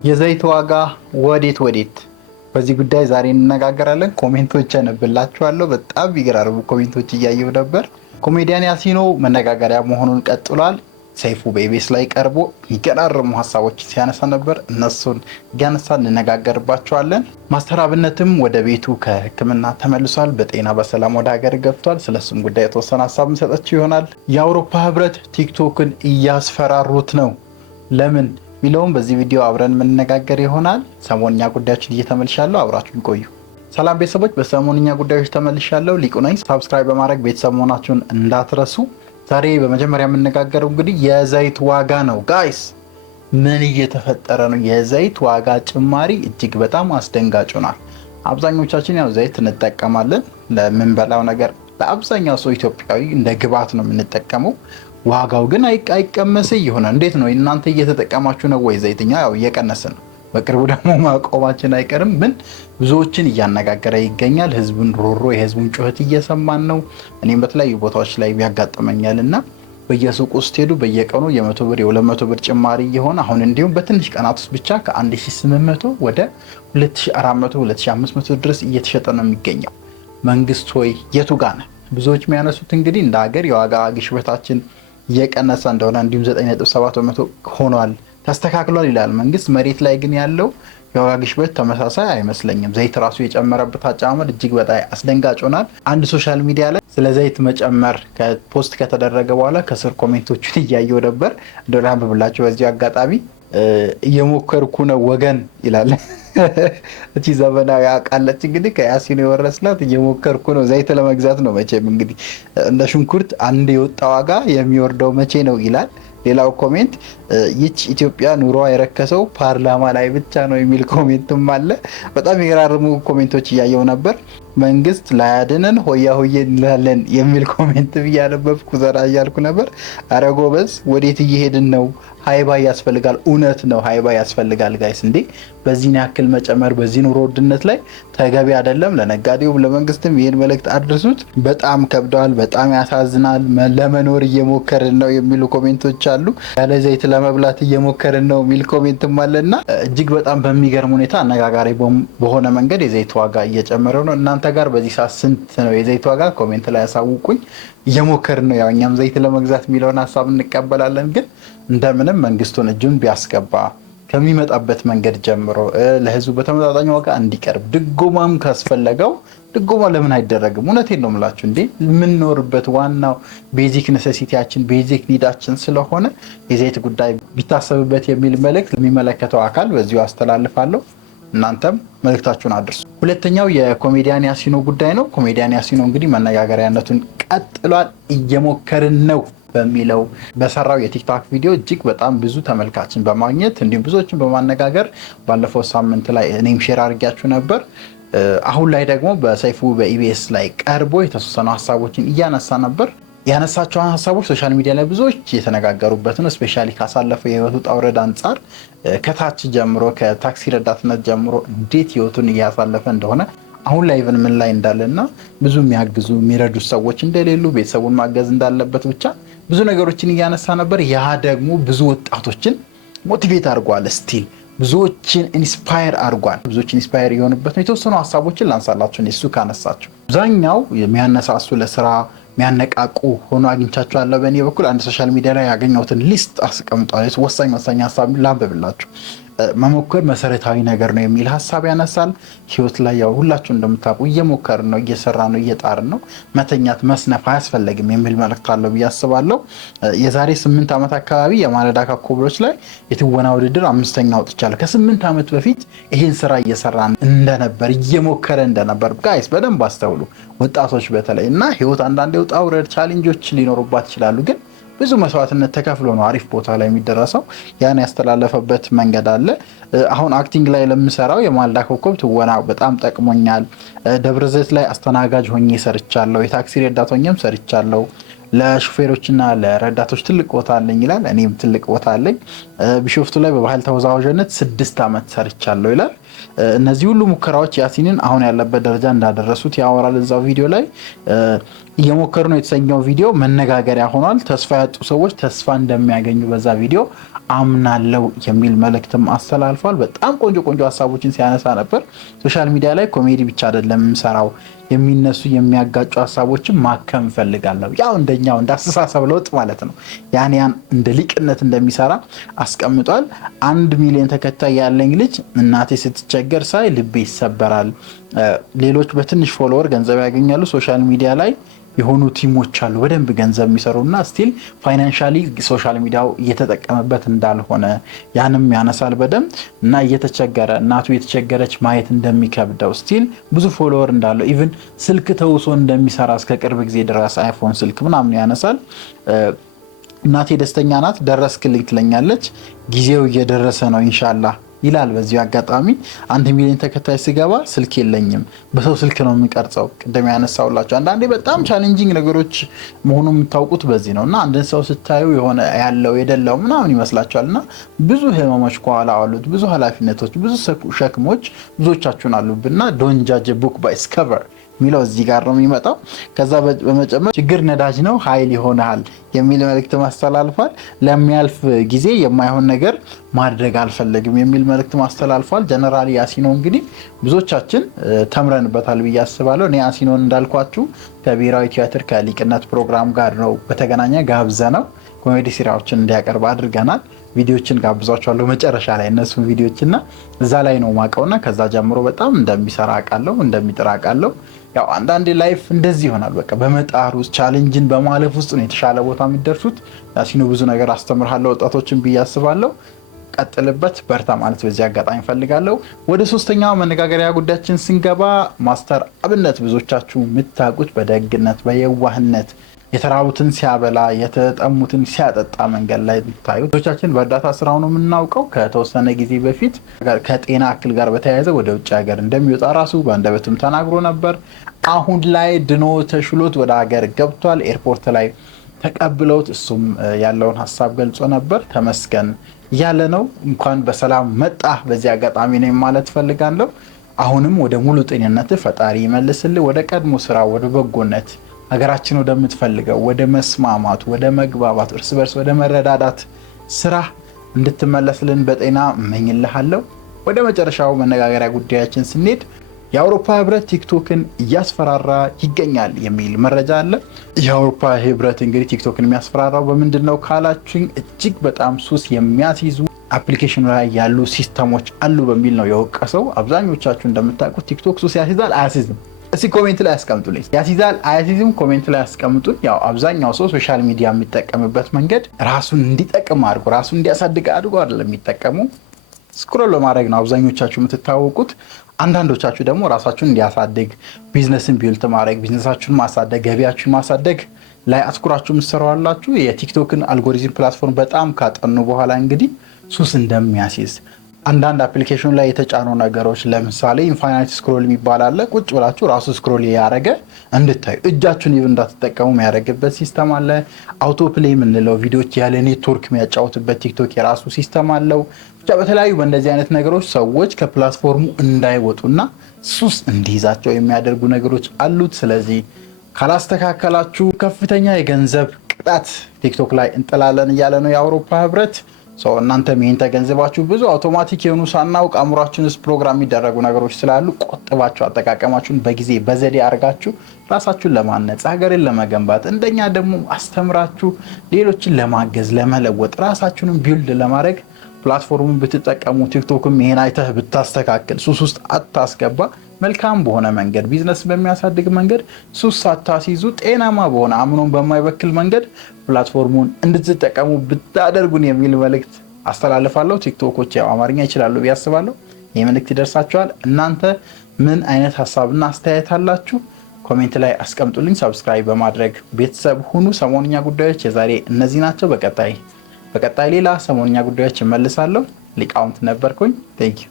የዘይት ዋጋ ወዴት በዚህ ጉዳይ ዛሬ እንነጋገራለን። ኮሜንቶች አነብላችኋለሁ። በጣም ይገራርሙ ኮሜንቶች እያየሁ ነበር። ኮሜዲያን ያሲኖ መነጋገሪያ መሆኑን ቀጥሏል። ሰይፉ በኢቢኤስ ላይ ቀርቦ ይገራርሙ ሀሳቦች ሲያነሳ ነበር። እነሱን እያነሳን እንነጋገርባቸዋለን። ማስተር አብነትም ወደ ቤቱ ከሕክምና ተመልሷል። በጤና በሰላም ወደ ሀገር ገብቷል። ስለሱም ጉዳይ የተወሰነ ሀሳብ እንሰጣችሁ ይሆናል። የአውሮፓ ህብረት ቲክቶክን እያስፈራሩት ነው። ለምን ሚለውን በዚህ ቪዲዮ አብረን የምንነጋገር ይሆናል። ሰሞንኛ ጉዳዮችን እየተመልሻለሁ፣ አብራችሁን ቆዩ። ሰላም ቤተሰቦች፣ በሰሞንኛ ጉዳዮች ተመልሻለሁ። ሊቁ ነኝ። ሳብስክራይብ በማድረግ ቤተሰብ መሆናችሁን እንዳትረሱ። ዛሬ በመጀመሪያ የምንነጋገረው እንግዲህ የዘይት ዋጋ ነው። ጋይስ ምን እየተፈጠረ ነው? የዘይት ዋጋ ጭማሪ እጅግ በጣም አስደንጋጭ ሆኗል። አብዛኞቻችን ያው ዘይት እንጠቀማለን ለምንበላው ነገር። ለአብዛኛው ሰው ኢትዮጵያዊ እንደ ግብዓት ነው የምንጠቀመው። ዋጋው ግን አይቀመስ እየሆነ እንዴት ነው? እናንተ እየተጠቀማችሁ ነው ወይ? ዘይትኛ ያው እየቀነሰ ነው። በቅርቡ ደግሞ ማቆማችን አይቀርም። ግን ብዙዎችን እያነጋገረ ይገኛል። ህዝቡን ሮሮ፣ የህዝቡን ጩኸት እየሰማን ነው። እኔም በተለያዩ ቦታዎች ላይ ያጋጥመኛል እና በየሱቁ ውስጥ ሄዱ በየቀኑ የ100 ብር የ200 ብር ጭማሪ እየሆነ አሁን እንዲሁም በትንሽ ቀናት ውስጥ ብቻ ከ1800 ወደ 2400 2500 ድረስ እየተሸጠ ነው የሚገኘው። መንግስት ሆይ የቱ ጋ ነህ? ብዙዎች የሚያነሱት እንግዲህ እንደ ሀገር የዋጋ ግሽበታችን እየቀነሰ እንደሆነ እንዲሁም 9.7 በመቶ ሆኗል ተስተካክሏል ይላል መንግስት። መሬት ላይ ግን ያለው የዋጋ ግሽበት ተመሳሳይ አይመስለኝም። ዘይት ራሱ የጨመረበት አጨማመር እጅግ በጣም አስደንጋጭ ሆኗል። አንድ ሶሻል ሚዲያ ላይ ስለ ዘይት መጨመር ፖስት ከተደረገ በኋላ ከስር ኮሜንቶቹን እያየው ነበር። እንደው ላንብብላችሁ በዚሁ አጋጣሚ። እየሞከርኩ ነው ወገን ይላል። እቺ ዘመናዊ አቃለች እንግዲህ ከያሲኖ የወረስናት። እየሞከርኩ ነው ዘይት ለመግዛት ነው። መቼም እንግዲህ እንደ ሽንኩርት አንድ የወጣ ዋጋ የሚወርደው መቼ ነው ይላል። ሌላው ኮሜንት ይች ኢትዮጵያ ኑሮ የረከሰው ፓርላማ ላይ ብቻ ነው የሚል ኮሜንትም አለ። በጣም የገራርሙ ኮሜንቶች እያየው ነበር። መንግስት ላያድነን ሆያ ሆዬ እንላለን የሚል ኮሜንት እያነበብኩ ዘና እያልኩ ነበር። አረ ጎበዝ ወዴት እየሄድን ነው? ሀይባ ያስፈልጋል። እውነት ነው፣ ሀይባ ያስፈልጋል ጋይስ። እንዴ በዚህን ያክል መጨመር በዚህ ኑሮ ውድነት ላይ ተገቢ አይደለም። ለነጋዴውም ለመንግስትም ይህን መልእክት አድርሱት። በጣም ከብደዋል። በጣም ያሳዝናል። ለመኖር እየሞከርን ነው የሚሉ ኮሜንቶች አሉ። ያለ ዘይት ለመብላት እየሞከርን ነው የሚል ኮሜንትም አለና እጅግ በጣም በሚገርም ሁኔታ አነጋጋሪ በሆነ መንገድ የዘይት ዋጋ እየጨመረ ነው። እናንተ ጋር በዚህ ሰዓት ስንት ነው የዘይት ዋጋ? ኮሜንት ላይ ያሳውቁኝ። እየሞከርን ነው። ያው እኛም ዘይት ለመግዛት የሚለውን ሀሳብ እንቀበላለን። ግን እንደምንም መንግስቱን እጁን ቢያስገባ ከሚመጣበት መንገድ ጀምሮ ለህዝቡ በተመጣጣኝ ዋጋ እንዲቀርብ፣ ድጎማም ካስፈለገው ድጎማ ለምን አይደረግም? እውነቴን ነው የምላችሁ። እንዴ የምንኖርበት ዋናው ቤዚክ ኔሴሲቲያችን ቤዚክ ኒዳችን ስለሆነ የዘይት ጉዳይ ቢታሰብበት የሚል መልእክት ለሚመለከተው አካል በዚሁ አስተላልፋለሁ። እናንተም መልእክታችሁን አድርሱ። ሁለተኛው የኮሜዲያን ያሲኖ ጉዳይ ነው። ኮሜዲያን ያሲኖ እንግዲህ መነጋገሪያነቱን ቀጥሏል። እየሞከርን ነው በሚለው በሰራው የቲክቶክ ቪዲዮ እጅግ በጣም ብዙ ተመልካችን በማግኘት እንዲሁም ብዙዎችን በማነጋገር ባለፈው ሳምንት ላይ እኔም ሼር አድርጊያችሁ ነበር። አሁን ላይ ደግሞ በሰይፉ በኢቢኤስ ላይ ቀርቦ የተወሰኑ ሀሳቦችን እያነሳ ነበር። ያነሳቸውን ሀሳቦች ሶሻል ሚዲያ ላይ ብዙዎች የተነጋገሩበት ነው። ስፔሻሊ ካሳለፈው የህይወቱ ውጣ ውረድ አንጻር ከታች ጀምሮ ከታክሲ ረዳትነት ጀምሮ እንዴት ህይወቱን እያሳለፈ እንደሆነ አሁን ላይ ኢቨን ምን ላይ እንዳለና ብዙ የሚያግዙ የሚረዱ ሰዎች እንደሌሉ ቤተሰቡን ማገዝ እንዳለበት ብቻ ብዙ ነገሮችን እያነሳ ነበር። ያ ደግሞ ብዙ ወጣቶችን ሞቲቬት አድርጓል። ስቲል ብዙዎችን ኢንስፓየር አድርጓል። ብዙዎች ኢንስፓየር የሆኑበት ነው። የተወሰኑ ሀሳቦችን ላንሳላችሁ። እሱ ካነሳቸው አብዛኛው የሚያነሳሱ ለስራ የሚያነቃቁ ሆኖ አግኝቻቸዋለሁ። በእኔ በኩል አንድ ሶሻል ሚዲያ ላይ ያገኘሁትን ሊስት አስቀምጧል። ወሳኝ ሀሳብ ላንብብላችሁ። መሞከር መሰረታዊ ነገር ነው የሚል ሀሳብ ያነሳል። ህይወት ላይ ያው ሁላችሁ እንደምታውቁ እየሞከርን ነው፣ እየሰራ ነው፣ እየጣርን ነው። መተኛት መስነፍ አያስፈልግም የሚል መልእክት አለው ብዬ አስባለሁ። የዛሬ 8 ዓመት አካባቢ የማለዳ ኮከቦች ላይ የትወና ውድድር 5ኛ ወጥቻለሁ። ከ8 ዓመት በፊት ይህን ስራ እየሰራ እንደነበር እየሞከረ እንደነበር ጋይስ በደንብ አስተውሉ፣ ወጣቶች በተለይ እና ህይወት አንዳንዴ ውጣ ውረድ ቻሌንጆች ሊኖሩባት ይችላሉ። ግን ብዙ መስዋዕትነት ተከፍሎ ነው አሪፍ ቦታ ላይ የሚደረሰው። ያን ያስተላለፈበት መንገድ አለ። አሁን አክቲንግ ላይ ለምሰራው የማለዳ ኮከብ ትወና በጣም ጠቅሞኛል። ደብረ ዘይት ላይ አስተናጋጅ ሆኜ ሰርቻለሁ። የታክሲ ረዳት ሆኜም ሰርቻለሁ። ለሹፌሮችና ለረዳቶች ትልቅ ቦታ አለኝ ይላል። እኔም ትልቅ ቦታ አለኝ። ቢሾፍቱ ላይ በባህል ተወዛዋዥነት 6 ዓመት ሰርቻለሁ ይላል። እነዚህ ሁሉ ሙከራዎች ያሲንን አሁን ያለበት ደረጃ እንዳደረሱት ያወራል እዛው ቪዲዮ ላይ። እየሞከሩ ነው የተሰኘው ቪዲዮ መነጋገሪያ ሆኗል። ተስፋ ያጡ ሰዎች ተስፋ እንደሚያገኙ በዛ ቪዲዮ አምናለው የሚል መልእክትም አስተላልፏል። በጣም ቆንጆ ቆንጆ ሀሳቦችን ሲያነሳ ነበር። ሶሻል ሚዲያ ላይ ኮሜዲ ብቻ አይደለም የምሰራው፣ የሚነሱ የሚያጋጩ ሀሳቦችን ማከም ፈልጋለሁ። ያው እንደኛው እንዳስተሳሰብ ለውጥ ማለት ነው። ያን እንደ ሊቅነት እንደሚሰራ አስቀምጧል። 1 ሚሊዮን ተከታይ ያለኝ ልጅ እናቴ ስትቸገር ሳይ ልቤ ይሰበራል። ሌሎች በትንሽ ፎሎወር ገንዘብ ያገኛሉ። ሶሻል ሚዲያ ላይ የሆኑ ቲሞች አሉ በደንብ ገንዘብ የሚሰሩና ስቲል ፋይናንሻሊ ሶሻል ሚዲያው እየተጠቀመበት እንዳልሆነ ያንም ያነሳል በደንብ እና እየተቸገረ እናቱ የተቸገረች ማየት እንደሚከብደው ስቲል ብዙ ፎሎወር እንዳለው ኢቭን ስልክ ተውሶ እንደሚሰራ እስከ ቅርብ ጊዜ ድረስ አይፎን ስልክ ምናምን ያነሳል። እናቴ ደስተኛ ናት፣ ደረስክልኝ ትለኛለች፣ ጊዜው እየደረሰ ነው ኢንሻአላህ ይላል። በዚህ አጋጣሚ 1 ሚሊዮን ተከታይ ሲገባ ስልክ የለኝም፣ በሰው ስልክ ነው የሚቀርጸው። ቅድም ያነሳውላችሁ አንዳንዴ በጣም ቻሌንጂንግ ነገሮች መሆኑ የምታውቁት በዚህ ነው እና አንድን ሰው ስታዩ የሆነ ያለው የደላው ምናምን ይመስላችኋልና ብዙ ህመሞች ከኋላ አሉት፣ ብዙ ኃላፊነቶች፣ ብዙ ሸክሞች ብዙዎቻችሁን አሉብና ዶንት ጃጅ ቡክ ባይ ኢትስ ከቨር ሚለው እዚህ ጋር ነው የሚመጣው። ከዛ በመጨመር ችግር ነዳጅ ነው ኃይል ይሆናል የሚል መልእክት ማስተላልፏል። ለሚያልፍ ጊዜ የማይሆን ነገር ማድረግ አልፈለግም የሚል መልእክት ማስተላልፏል። ጀነራል ያሲኖ እንግዲህ ብዙዎቻችን ተምረንበታል ብዬ አስባለሁ። እኔ ያሲኖን እንዳልኳችሁ ከብሔራዊ ቲያትር ከሊቅነት ፕሮግራም ጋር ነው በተገናኘ ጋብዘነው ኮሜዲ ስራዎችን እንዲያቀርብ አድርገናል። ቪዲዮችን ጋብዛቸዋለሁ መጨረሻ ላይ እነሱን ቪዲዮችና እዛ ላይ ነው ማቀውና ከዛ ጀምሮ በጣም እንደሚሰራ አውቃለሁ፣ እንደሚጥር አውቃለሁ። ያው አንዳንዴ ላይፍ እንደዚህ ይሆናል። በቃ በመጣር ውስጥ ቻሌንጅን በማለፍ ውስጥ ነው የተሻለ ቦታ የሚደርሱት። ያሲኖ ብዙ ነገር አስተምርሃለሁ ወጣቶችን ብዬ አስባለሁ። ቀጥልበት፣ በርታ ማለት በዚህ አጋጣሚ ፈልጋለሁ። ወደ 3ኛው መነጋገሪያ ጉዳያችን ስንገባ ማስተር አብነት ብዙዎቻችሁ የምታውቁት በደግነት በየዋህነት የተራቡትን ሲያበላ የተጠሙትን ሲያጠጣ መንገድ ላይ ታዩ ብዙዎቻችን በእርዳታ ስራው ነው የምናውቀው። ከተወሰነ ጊዜ በፊት ከጤና እክል ጋር በተያያዘ ወደ ውጭ ሀገር እንደሚወጣ ራሱ በአንደበቱም ተናግሮ ነበር። አሁን ላይ ድኖ ተሽሎት ወደ ሀገር ገብቷል። ኤርፖርት ላይ ተቀብለውት እሱም ያለውን ሀሳብ ገልጾ ነበር። ተመስገን እያለ ነው። እንኳን በሰላም መጣ በዚህ አጋጣሚ ነው ማለት ፈልጋለሁ። አሁንም ወደ ሙሉ ጤንነት ፈጣሪ ይመልስልህ፣ ወደ ቀድሞ ስራ፣ ወደ በጎነት ሀገራችን ወደምትፈልገው ወደ መስማማት፣ ወደ መግባባት፣ እርስ በርስ ወደ መረዳዳት ስራ እንድትመለስልን በጤና እመኝልሃለሁ። ወደ መጨረሻው መነጋገሪያ ጉዳያችን ስንሄድ የአውሮፓ ህብረት ቲክቶክን እያስፈራራ ይገኛል የሚል መረጃ አለ። የአውሮፓ ህብረት እንግዲህ ቲክቶክን የሚያስፈራራው በምንድን ነው ካላችሁኝ እጅግ በጣም ሱስ የሚያስይዙ አፕሊኬሽኑ ላይ ያሉ ሲስተሞች አሉ በሚል ነው የወቀሰው። አብዛኞቻችሁ እንደምታውቁት ቲክቶክ ሱስ ያስይዛል አያስይዝም? እስቲ ኮሜንት ላይ አስቀምጡልኝ። ያስይዛል አያስይዝም? ኮሜንት ላይ አስቀምጡን። ያው አብዛኛው ሰው ሶሻል ሚዲያ የሚጠቀምበት መንገድ ራሱን እንዲጠቅም አድርጎ ራሱን እንዲያሳድግ አድርጎ አይደለም የሚጠቀሙ፣ ስክሮል ለማድረግ ነው አብዛኞቻችሁ የምትታወቁት። አንዳንዶቻችሁ ደግሞ ራሳችሁን እንዲያሳድግ ቢዝነስን ቢልት ማድረግ፣ ቢዝነሳችሁን ማሳደግ፣ ገቢያችሁን ማሳደግ ላይ አትኩራችሁ የምትሰራዋላችሁ። የቲክቶክን አልጎሪዝም ፕላትፎርም በጣም ካጠኑ በኋላ እንግዲህ ሱስ እንደሚያስይዝ አንዳንድ አፕሊኬሽን ላይ የተጫኑ ነገሮች ለምሳሌ ኢንፋይናይት ስክሮል የሚባል አለ። ቁጭ ብላችሁ ራሱ ስክሮል ያደረገ እንድታዩ እጃችሁን ይብን እንዳትጠቀሙ የሚያደርግበት ሲስተም አለ። አውቶ ፕሌይ የምንለው ቪዲዮዎች ያለ ኔትወርክ የሚያጫውትበት ቲክቶክ የራሱ ሲስተም አለው። ብቻ በተለያዩ በእንደዚህ አይነት ነገሮች ሰዎች ከፕላትፎርሙ እንዳይወጡና ሱስ እንዲይዛቸው የሚያደርጉ ነገሮች አሉት። ስለዚህ ካላስተካከላችሁ ከፍተኛ የገንዘብ ቅጣት ቲክቶክ ላይ እንጥላለን እያለ ነው የአውሮፓ ህብረት። እናንተም ይህን ተገንዝባችሁ ብዙ አውቶማቲክ የሆኑ ሳናውቅ አእምሯችን ውስጥ ፕሮግራም የሚደረጉ ነገሮች ስላሉ ቆጥባችሁ አጠቃቀማችሁን በጊዜ በዘዴ አድርጋችሁ ራሳችሁን ለማነጽ ሀገርን ለመገንባት እንደኛ ደግሞ አስተምራችሁ ሌሎችን ለማገዝ ለመለወጥ ራሳችሁንም ቢልድ ለማድረግ ፕላትፎርሙን ብትጠቀሙ ቲክቶክም ይሄን አይተህ ብታስተካክል ሱስ ውስጥ አታስገባ፣ መልካም በሆነ መንገድ ቢዝነስ በሚያሳድግ መንገድ ሱስ ሳታስይዙ ጤናማ በሆነ አምኖን በማይበክል መንገድ ፕላትፎርሙን እንድትጠቀሙ ብታደርጉን የሚል መልእክት አስተላልፋለሁ። ቲክቶኮች ያው አማርኛ ይችላሉ ብዬ አስባለሁ። ይህ መልእክት ይደርሳችኋል። እናንተ ምን አይነት ሀሳብና አስተያየት አላችሁ? ኮሜንት ላይ አስቀምጡልኝ። ሰብስክራይብ በማድረግ ቤተሰብ ሁኑ። ሰሞንኛ ጉዳዮች የዛሬ እነዚህ ናቸው። በቀጣይ ሌላ ሰሞንኛ ጉዳዮች እመልሳለሁ። ሊቃውንት ነበርኩኝ። ቴንክ ዩ